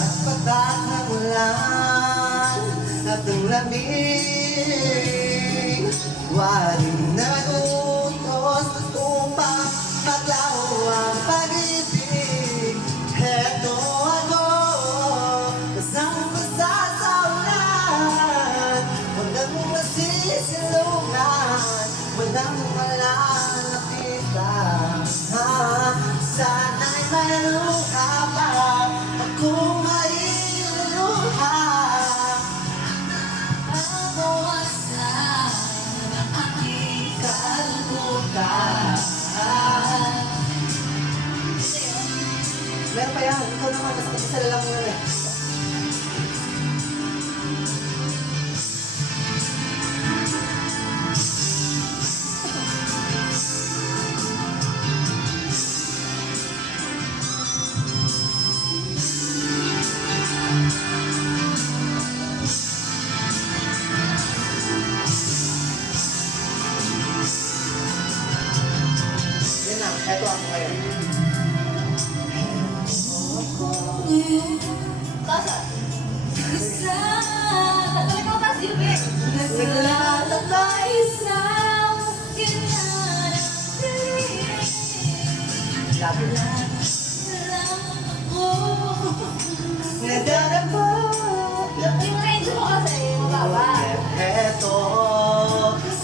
Parang patak na ulan at ang lamig. Wari na ulan. Ikaw naman, mas isa eto ako.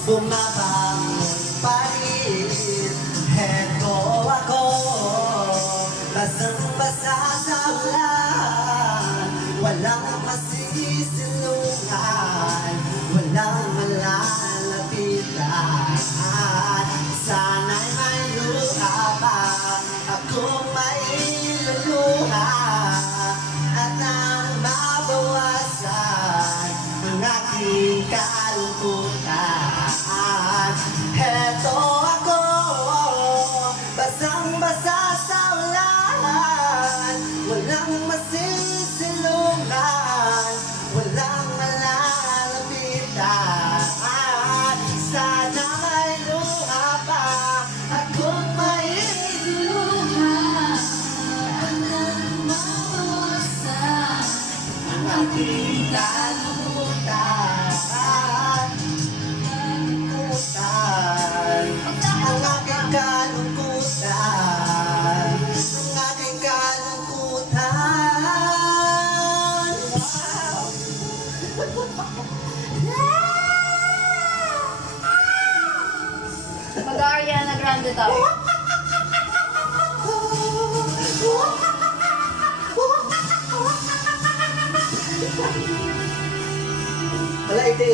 Bumabangon pa rin. Heto ako, basang-basa sa ulan. Walang masisilungan, walang malalapitan. Sana may luha pa, akong mailuluha ang aking kalungkutan Grande tayo. Wala iti